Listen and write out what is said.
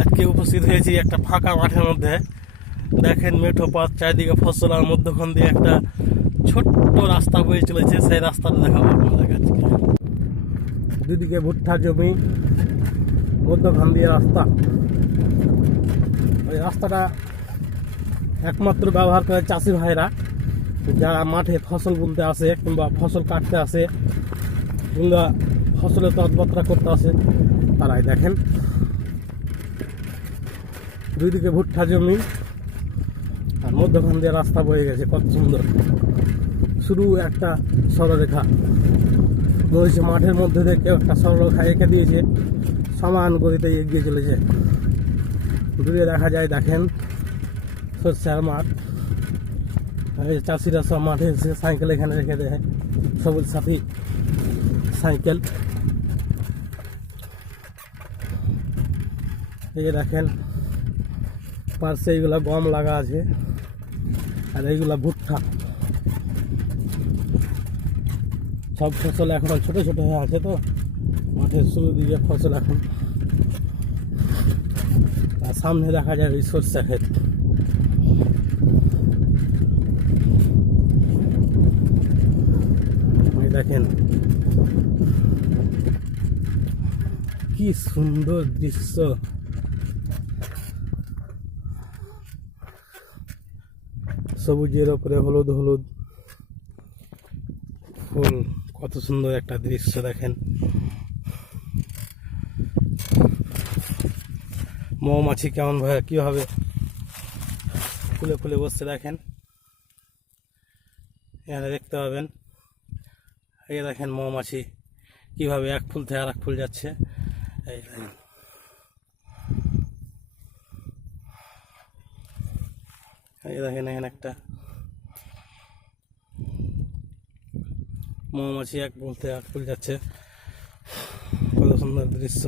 আজকে উপস্থিত হয়েছি একটা ফাঁকা মাঠের মধ্যে। দেখেন মেঠো পথ, চারিদিকে ফসল আর মধ্যখান দিয়ে একটা ছোট্ট রাস্তা বয়ে চলেছে। সেই রাস্তাটা দেখাবো আপনাদের আজকে। দুদিকে ভুট্টা জমি, মধ্যখান দিয়ে রাস্তা। ওই রাস্তাটা একমাত্র ব্যবহার করে চাষি ভাইরা, যারা মাঠে ফসল বুনতে আসে কিংবা ফসল কাটতে আসে কিংবা ফসলের তৎপত্রা করতে আসে, তারাই দেখেন। দুইদিকে ভুট্টা জমি, আর মধ্যখান দিয়ে রাস্তা বয়ে গেছে কত সুন্দর। শুরু একটা সরলরেখা। বলছে মাঠের মধ্যে থেকে একটা সরলরেখা এঁকে দিয়েছে, সমান গতিতে এগিয়ে চলেছে। দূরে দেখা যায়, দেখেন শস্যার মাঠ। চাষিরা সব মাঠে এসে সাইকেল এখানে রেখে দেয়। সবুজ সাথী সাইকেল। এই যে দেখেন পাশে এইগুলা গম লাগা আছে আর এইগুলা ভুট্টা। সব ফসল এখন ছোট ছোট হয়ে আছে তো, মাঠের শুরু দিকে ফসল এখন। আর সামনে দেখা যায় এই সরষা ক্ষেত। দেখেন, কি সুন্দর দৃশ্য। সবুজের ওপরে হলুদ হলুদ ফুল। কত সুন্দর একটা দৃশ্য দেখেন। মৌমাছি কেমন ভাবে কীভাবে ফুলে ফুলে বসছে দেখেন। এখানে দেখতে পাবেন। এই দেখেন মৌমাছি, কীভাবে এক ফুল থেকে আর এক ফুল যাচ্ছে। এই দেখেন। এই দেখেন এখানে একটা মৌমাছি এক বলতে ফুল যাচ্ছে। কত সুন্দর দৃশ্য।